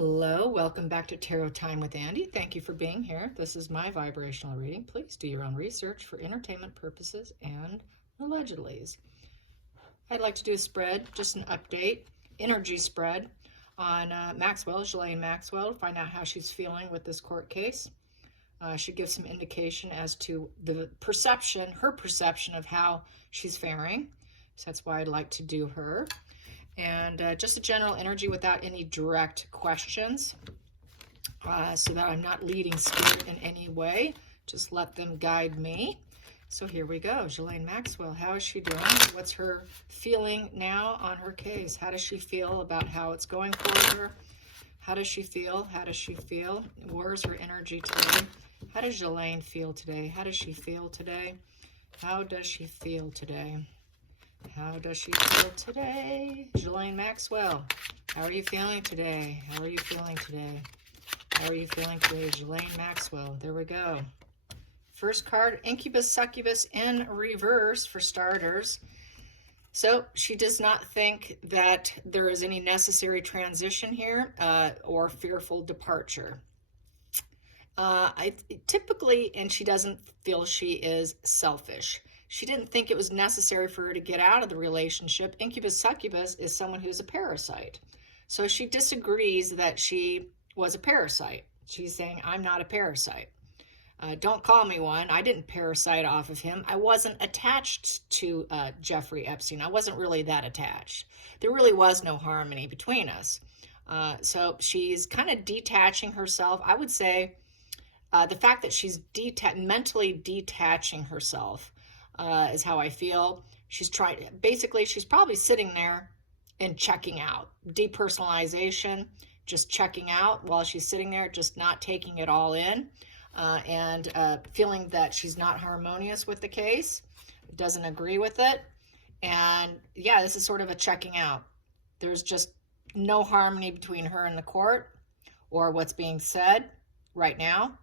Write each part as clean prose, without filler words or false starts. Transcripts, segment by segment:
Hello, welcome back to Tarot Time with Andy. Thank you for being here. This is my vibrational reading. Please do your own research for entertainment purposes and allegedlys. I'd like to do a spread, just an update, energy spread on Maxwell, Ghislaine Maxwell, to find out how she's feeling with this court case. She gives some indication as to the perception, her perception of how she's faring. So that's why I'd like to do her. And just a general energy without any direct questions, so that I'm not leading spirit in any way. Just let them guide me. So here we go. Ghislaine Maxwell, how is she doing? What's her feeling now on her case? How does she feel about how it's going for her? How does she feel? How does she feel? Where's her energy today? How does Ghislaine feel today? How does she feel today? How does she feel today? How does she feel today? Ghislaine Maxwell, how are you feeling today? How are you feeling today? How are you feeling today, Ghislaine Maxwell? There we go. First card, Incubus, Succubus in reverse for starters. So she does not think that there is any necessary transition here or fearful departure. Typically, and she doesn't feel she is selfish. She didn't think it was necessary for her to get out of the relationship. Incubus succubus is someone who's a parasite. So she disagrees that she was a parasite. She's saying, I'm not a parasite. Don't call me one. I didn't parasite off of him. I wasn't attached to Jeffrey Epstein. I wasn't really that attached. There really was no harmony between us. So she's kind of detaching herself. I would say the fact that she's mentally detaching herself is how I feel. She's probably sitting there and checking out. Depersonalization, just checking out while she's sitting there, just not taking it all in, and feeling that she's not harmonious with the case, doesn't agree with it. And yeah, this is sort of a checking out. There's just no harmony between her and the court or what's being said right now.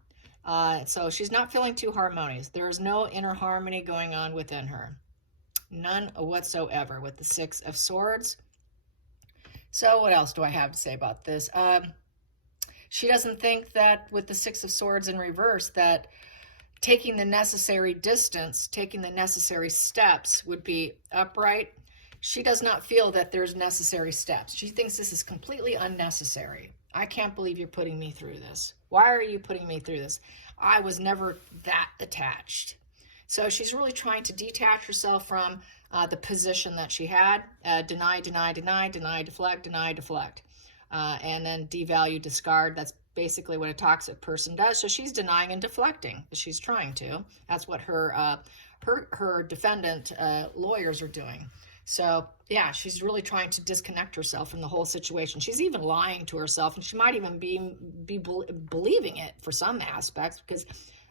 So she's not feeling too harmonious. There is no inner harmony going on within her. None whatsoever with the Six of Swords. So what else do I have to say about this? She doesn't think that with the Six of Swords in reverse that taking the necessary distance, taking the necessary steps would be upright. She does not feel that there's necessary steps. She thinks this is completely unnecessary. I can't believe you're putting me through this. Why are you putting me through this? I was never that attached. So she's really trying to detach herself from the position that she had. Deny, deny, deny, deny, deflect, deny, deflect. And then devalue, discard. That's basically what a toxic person does. So she's denying and deflecting. She's trying to. That's what her defendant lawyers are doing. So, yeah, she's really trying to disconnect herself from the whole situation. She's even lying to herself, and she might even be believing it for some aspects, because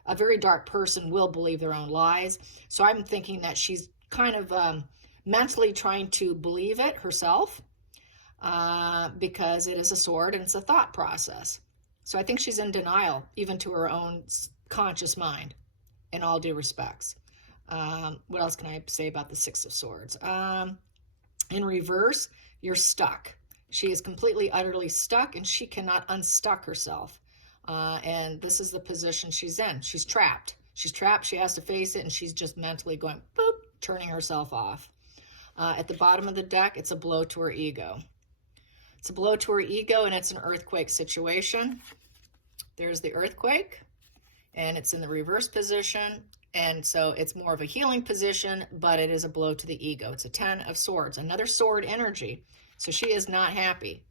a very dark person will believe their own lies. So I'm thinking that she's kind of mentally trying to believe it herself, because it is a sword and it's a thought process. So I think she's in denial, even to her own conscious mind, in all due respects. What else can I say about the Six of Swords? In reverse, you're stuck. She is completely, utterly stuck, and she cannot unstuck herself. And this is the position she's in. She's trapped. She's trapped. She has to face it, and she's just mentally going, boop, turning herself off. At the bottom of the deck, it's a blow to her ego. It's a blow to her ego, and it's an earthquake situation. There's the earthquake, and it's in the reverse position. And so it's more of a healing position, but it is a blow to the ego. It's a 10 of Swords, another sword energy. So she is not happy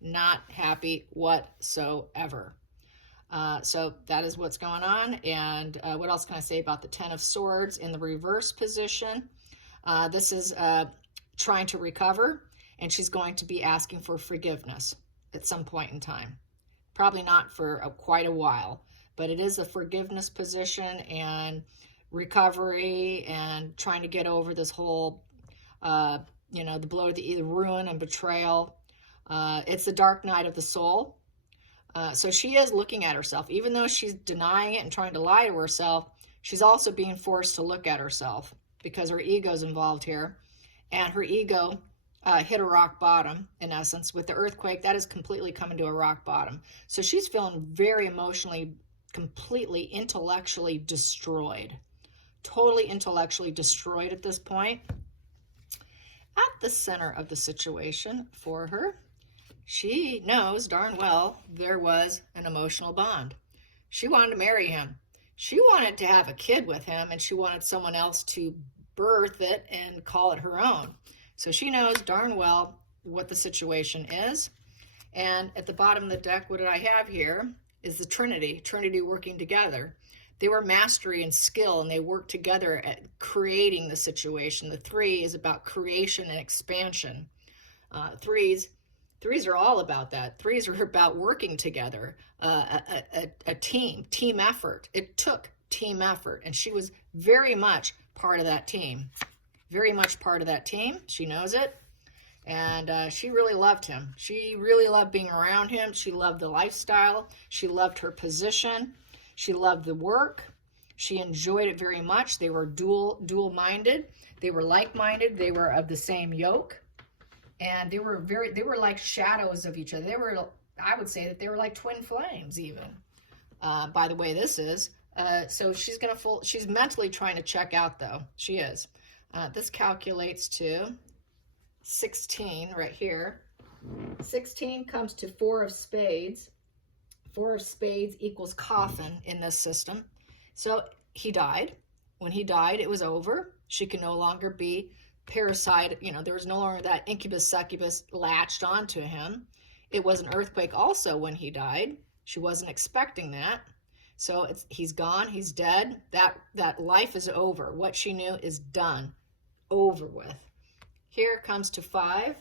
whatsoever. So that is what's going on. And what else can I say about the 10 of Swords in the reverse position? This is trying to recover, and she's going to be asking for forgiveness at some point in time. Probably not for quite a while, but it is a forgiveness position and recovery and trying to get over this whole, the blow to the ruin and betrayal. It's the dark night of the soul. So she is looking at herself. Even though she's denying it and trying to lie to herself, she's also being forced to look at herself because her ego is involved here. And her ego hit a rock bottom, in essence. With the earthquake, that is completely coming to a rock bottom. So she's feeling very emotionally, completely intellectually destroyed. Totally intellectually destroyed at this point. At the center of the situation for her, she knows darn well there was an emotional bond. She wanted to marry him. She wanted to have a kid with him, and she wanted someone else to birth it and call it her own. So she knows darn well what the situation is. And at the bottom of the deck, what did I have here is the Trinity working together. They were mastery and skill, and they worked together at creating the situation. The 3 is about creation and expansion. Threes are all about that. 3s are about working together, a team effort. It took team effort, and she was very much part of that team. Very much part of that team. She knows it, and she really loved him. She really loved being around him. She loved the lifestyle. She loved her position. She loved the work. She enjoyed it very much. They were dual-minded. They were like-minded. They were of the same yoke. And they were like shadows of each other. I would say that they were like twin flames even, by the way this is. So she's mentally trying to check out though. She is. This calculates to 16 right here. 16 comes to 4 of spades. 4 of spades equals coffin in this system. So he died. When he died, it was over. She can no longer be parasite. There was no longer that incubus succubus latched onto him. It was an earthquake also when he died. She wasn't expecting that. So he's gone. He's dead. That life is over. What she knew is done. Over with. Here comes to 5.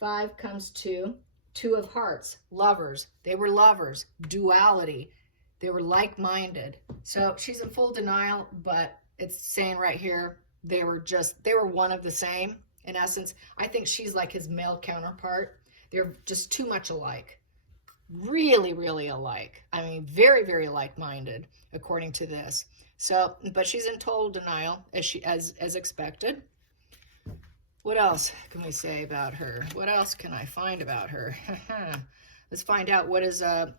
5 comes to 2 of hearts. Lovers. They were lovers. Duality. They were like-minded. So she's in full denial, but it's saying right here, they were one of the same. In essence, I think she's like his male counterpart. They're just too much alike. Really, really alike. I mean, very, very like-minded, according to this. So, but she's in total denial, as expected. What else can we say about her? What else can I find about her? Let's find out what is her.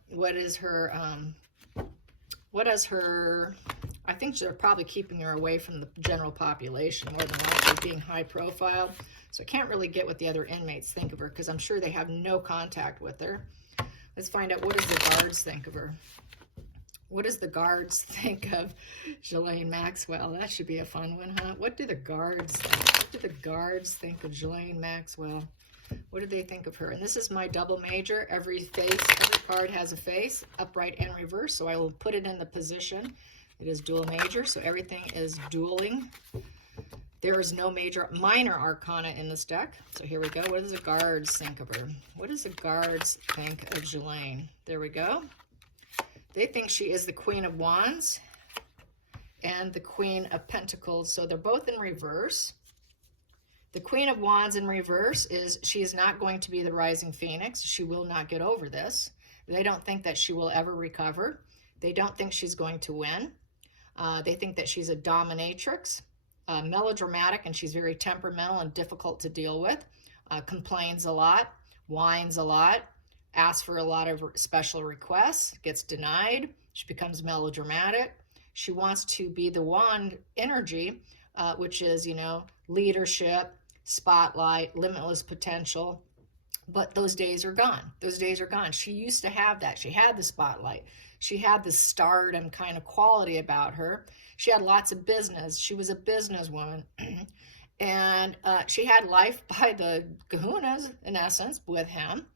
I think they're probably keeping her away from the general population more than likely, being high profile. So I can't really get what the other inmates think of her because I'm sure they have no contact with her. Let's find out what does the guards think of her. What does the guards think of Ghislaine Maxwell? That should be a fun one, huh? What do the guards think? What do the guards think of Ghislaine Maxwell? What do they think of her? And this is my double major. Every card has a face, upright and reverse. So I will put it in the position. It is dual major, so everything is dueling. There is no minor arcana in this deck. So here we go. What does the guards think of her? What does the guards think of Ghislaine? There we go. They think she is the Queen of Wands and the Queen of Pentacles. So they're both in reverse. The Queen of Wands in reverse is she is not going to be the rising phoenix. She will not get over this. They don't think that she will ever recover. They don't think she's going to win. They think that she's a dominatrix, melodramatic, and she's very temperamental and difficult to deal with, complains a lot, whines a lot, asks for a lot of special requests, gets denied. She becomes melodramatic. She wants to be the wand energy, which is, leadership, spotlight, limitless potential. But those days are gone. Those days are gone. She used to have that. She had the spotlight. She had the stardom kind of quality about her. She had lots of business. She was a businesswoman. And she had life by the kahunas, in essence, with him.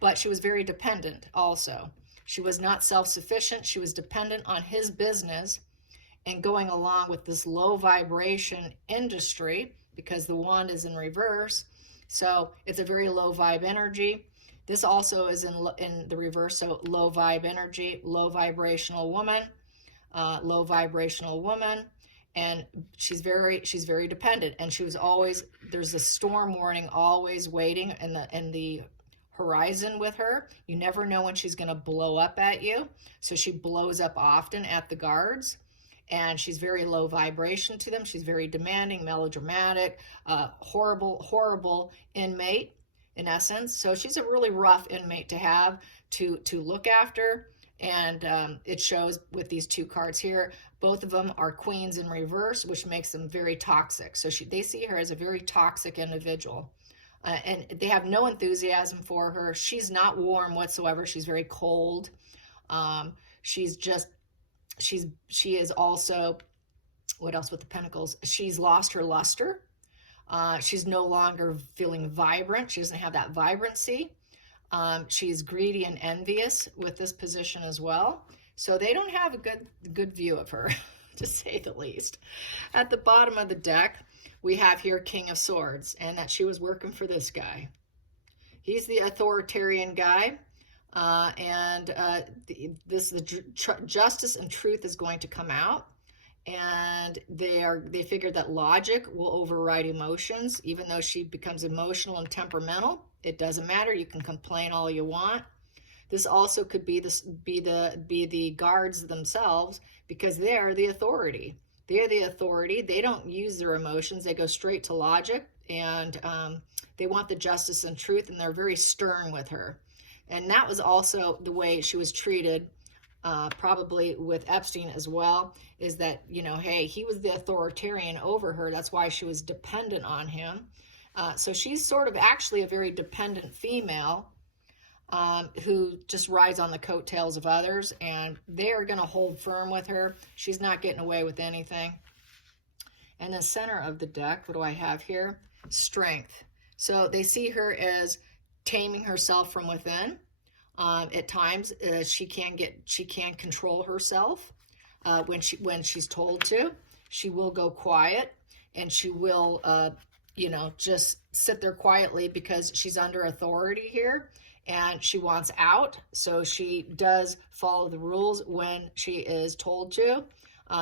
But she was very dependent also. She was not self-sufficient. She was dependent on his business and going along with this low vibration industry because the wand is in reverse. So it's a very low vibe energy. This also is in the reverse, so low vibe energy, low vibrational woman, and she's very dependent. And she was always, there's a storm warning always waiting in the horizon with her. You never know when she's going to blow up at you. So she blows up often at the guards. and she's very low vibration to them. She's very demanding, melodramatic, horrible inmate in essence. So she's a really rough inmate to have to look after. And it shows with these two cards here. Both of them are queens in reverse, which makes them very toxic. So they see her as a very toxic individual. And they have no enthusiasm for her. She's not warm whatsoever. She's very cold. She is also, what else with the pentacles? She's lost her luster. She's no longer feeling vibrant. She doesn't have that vibrancy. She's greedy and envious with this position as well. So they don't have a good view of her, to say the least. At the bottom of the deck, we have here King of Swords, and that she was working for this guy. He's the authoritarian guy, justice and truth is going to come out. And they figured that logic will override emotions. Even though she becomes emotional and temperamental, it doesn't matter. You can complain all you want. This also could be the guards themselves, because they're the authority. They're the authority. They don't use their emotions. They go straight to logic, and they want the justice and truth, and they're very stern with her. And that was also the way she was treated, probably with Epstein as well, is that, hey, he was the authoritarian over her. That's why she was dependent on him. So she's sort of actually a very dependent female who just rides on the coattails of others, and they're going to hold firm with her. She's not getting away with anything. And the center of the deck, what do I have here? Strength. So they see her as taming herself from within. At times, she can control herself when she's told to. She will go quiet, and she will, just sit there quietly because she's under authority here, and she wants out. So she does follow the rules when she is told to.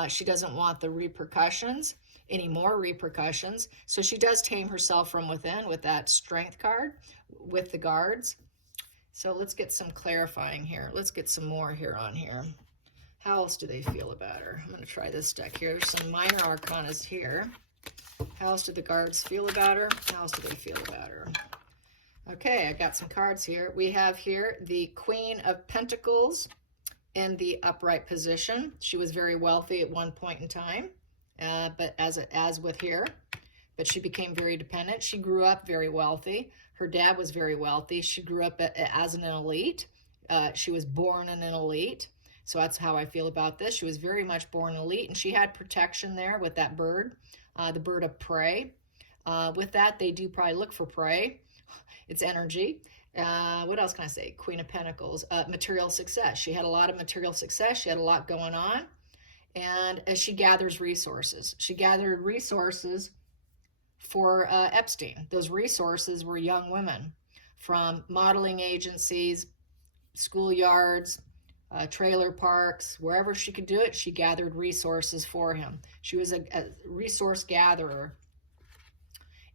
She doesn't want the repercussions, any more repercussions. So she does tame herself from within with that strength card with the guards. So let's get some clarifying here. Let's get some more here on here. How else do they feel about her? I'm going to try this deck here. There's some minor arcanas here. How else do the guards feel about her? How else do they feel about her? Okay, I got some cards here. We have here the Queen of Pentacles in the upright position. She was very wealthy at one point in time, but as with here, but she became very dependent. She grew up very wealthy. Her dad was very wealthy. She grew up as an elite. She was born in an elite. So that's how I feel about this. She was very much born elite, and she had protection there with that bird, the bird of prey. With that, they do probably look for prey. It's energy. What else can I say? Queen of Pentacles, material success. She had a lot of material success. She had a lot going on. And as she gathers resources, she gathered resources for Epstein. Those resources were young women from modeling agencies, schoolyards, trailer parks, wherever she could do it, she gathered resources for him. She was a resource gatherer.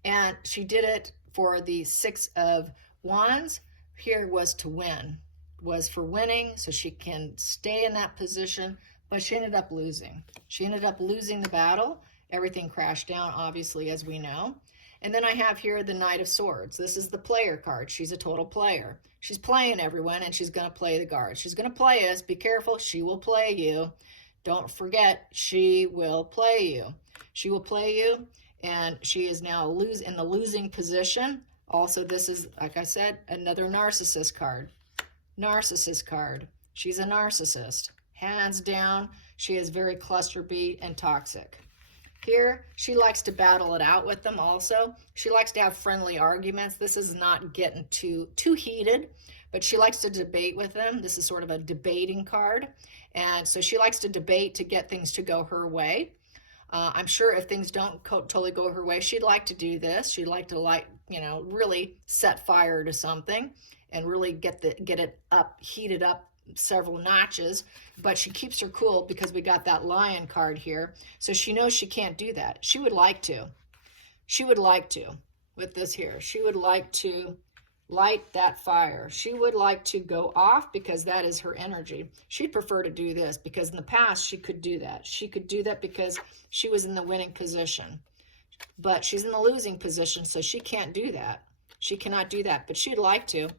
And she did it for the Six of Wands. Here was to win, was for winning, so she can stay in that position, but she ended up losing. She ended up losing the battle. Everything crashed down, obviously, as we know. And then I have here the Knight of Swords. This is the player card. She's a total player. She's playing everyone, and she's going to play the guards. She's going to play us. Be careful. She will play you. Don't forget, she will play you. She will play you, and she is now in the losing position. Also, this is, like I said, another narcissist card. Narcissist card. She's a narcissist. Hands down, she is very cluster beat and toxic. Here, she likes to battle it out with them also. She likes to have friendly arguments. This is not getting too heated, but she likes to debate with them. This is sort of a debating card. And so she likes to debate to get things to go her way. I'm sure if things don't totally go her way, she'd like to do this. She'd like to really set fire to something and really get it up, heated up several notches, but she keeps her cool because we got that Lion card here. So she knows she can't do that. She would like to. She would like to with this here. She would like to light that fire. She would like to go off because that is her energy. She'd prefer to do this because in the past she could do that. She could do that because she was in the winning position. But she's in the losing position, so she can't do that. She cannot do that, but she'd like to.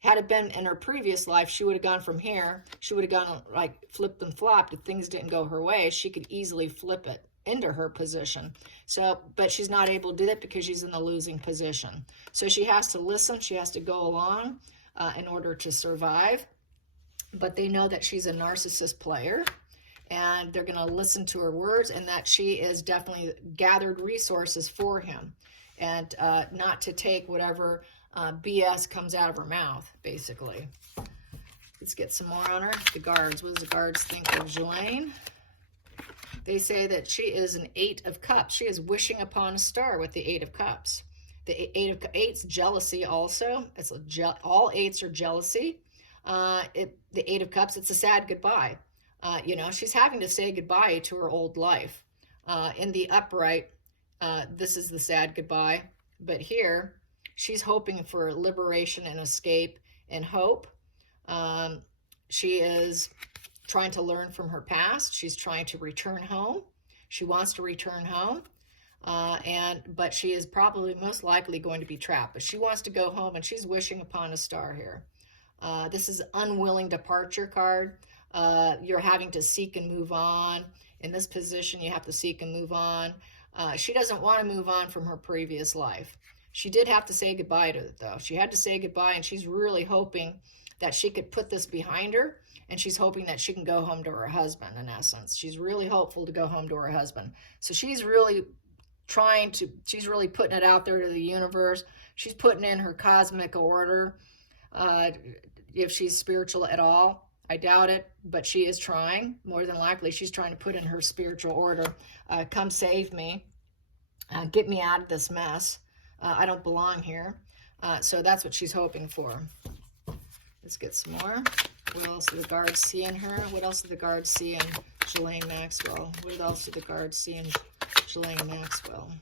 Had it been in her previous life, she would have gone from here. She would have gone like flipped and flopped. If things didn't go her way, she could easily flip it into her position. So, but she's not able to do that because she's in the losing position. So she has to listen. She has to go along in order to survive. But they know that she's a narcissist player, and they're going to listen to her words, and that she is definitely gathered resources for him, and not to take whatever BS comes out of her mouth, basically. Let's get some more on her. The guards. What does the guards think of Jelaine? They say that she is an 8 of Cups. She is wishing upon a star with the 8 of Cups. The 8 of Eight's jealousy also. It's all 8s are jealousy. The 8 of Cups, it's a sad goodbye. She's having to say goodbye to her old life. In the upright, this is the sad goodbye. But here, she's hoping for liberation and escape and hope. She is trying to learn from her past. She's trying to return home. She wants to return home. But she is probably most likely going to be trapped. But she wants to go home, and she's wishing upon a star here. This is unwilling departure card. You're having to seek and move on. In this position, you have to seek and move on. She doesn't want to move on from her previous life. She did have to say goodbye to it, though. She had to say goodbye, and she's really hoping that she could put this behind her, and she's hoping that she can go home to her husband, in essence. She's really hopeful to go home to her husband. So she's really she's really putting it out there to the universe. She's putting in her cosmic order, if she's spiritual at all. I doubt it, but she is trying. More than likely, she's trying to put in her spiritual order. Come save me. Get me out of this mess. I don't belong here. So that's what she's hoping for. Let's get some more. What else do the guards see in her? What else do the guards see in Jelaine Maxwell? What else do the guards see in Jelaine Maxwell?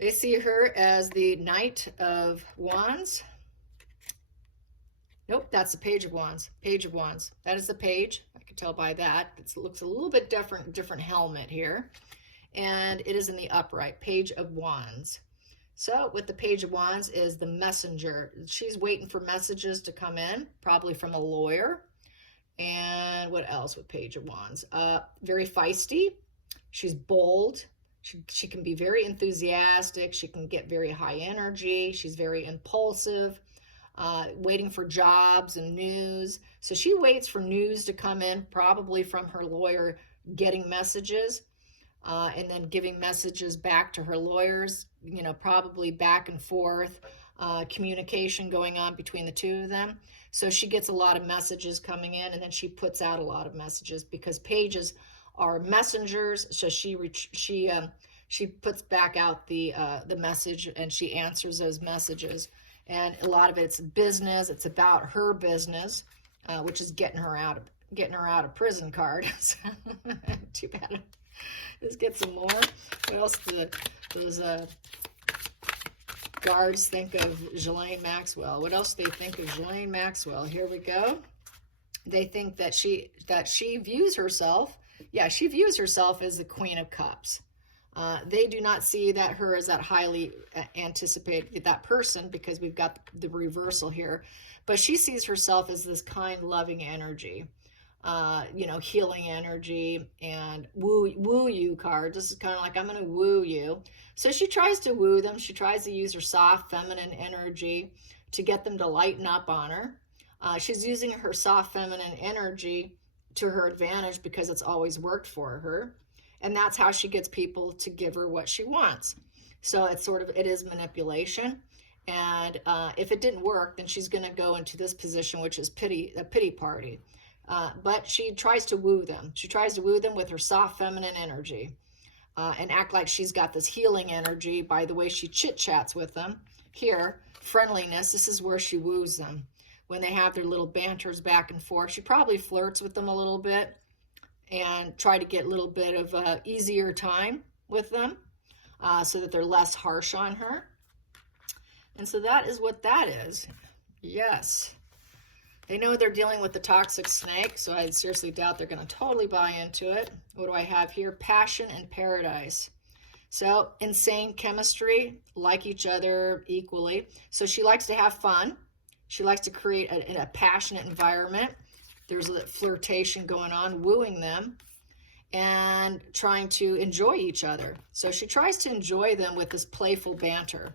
They see her as the Knight of Wands. Nope, that's the Page of Wands. Page of Wands. That is the page. I can tell by that. It looks a little bit different helmet here. And it is in the upright. Page of Wands. So with the Page of Wands is the messenger. She's waiting for messages to come in, probably from a lawyer. And what else with Page of Wands? Very feisty. She's bold. She can be very enthusiastic. She can get very high energy. She's very impulsive. Waiting for jobs and news. So she waits for news to come in, probably from her lawyer, getting messages, and then giving messages back to her lawyers, probably back and forth, communication going on between the two of them. So she gets a lot of messages coming in, and then she puts out a lot of messages because pages are messengers. So she puts back out the message, and she answers those messages. And a lot of it's business. It's about her business, which is getting her out of prison card. So, too bad. Let's get some more. What else do those guards think of Jelaine Maxwell? What else do they think of Jelaine Maxwell? Here we go. They think that she views herself. Yeah, she views herself as the Queen of Cups. They do not see her as that highly anticipated, that person, because we've got the reversal here. But she sees herself as this kind, loving energy, healing energy, and woo you card. This is kind of like, I'm going to woo you. So she tries to woo them. She tries to use her soft, feminine energy to get them to lighten up on her. She's using her soft, feminine energy to her advantage because it's always worked for her. And that's how she gets people to give her what she wants. So it is manipulation. And if it didn't work, then she's going to go into this position, which is a pity party. But she tries to woo them. She tries to woo them with her soft feminine energy and act like she's got this healing energy by the way she chit-chats with them. Here, friendliness, this is where she woos them. When they have their little banters back and forth, she probably flirts with them a little bit and try to get a little bit of easier time with them so that they're less harsh on her. And so that is what that is. Yes. They know they're dealing with the toxic snake, so I seriously doubt they're going to totally buy into it. What do I have here? Passion and paradise. So insane chemistry, like each other equally. So she likes to have fun. She likes to create a passionate environment. There's a flirtation going on, wooing them, and trying to enjoy each other. So she tries to enjoy them with this playful banter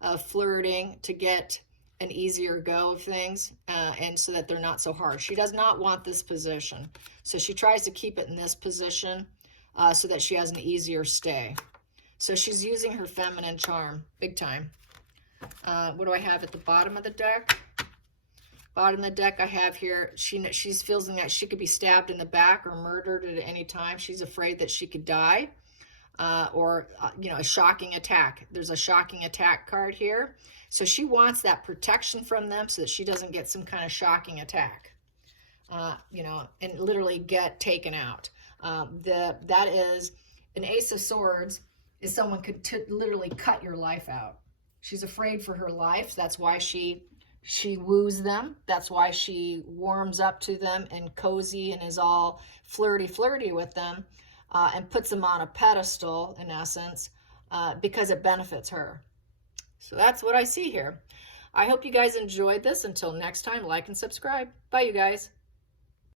of flirting to get an easier go of things, and so that they're not so hard. She does not want this position. So she tries to keep it in this position so that she has an easier stay. So she's using her feminine charm big time. What do I have at the bottom of the deck? Bottom of the deck I have here, she's feeling that she could be stabbed in the back or murdered at any time. She's afraid that she could die, or a shocking attack. There's a shocking attack card here. So she wants that protection from them so that she doesn't get some kind of shocking attack, and literally get taken out. That is an Ace of Swords, is someone could literally cut your life out. She's afraid for her life. That's why she woos them. That's why she warms up to them and cozy and is all flirty with them, and puts them on a pedestal, in essence, because it benefits her. So that's what I see here. I hope you guys enjoyed this. Until next time, like and subscribe. Bye, you guys.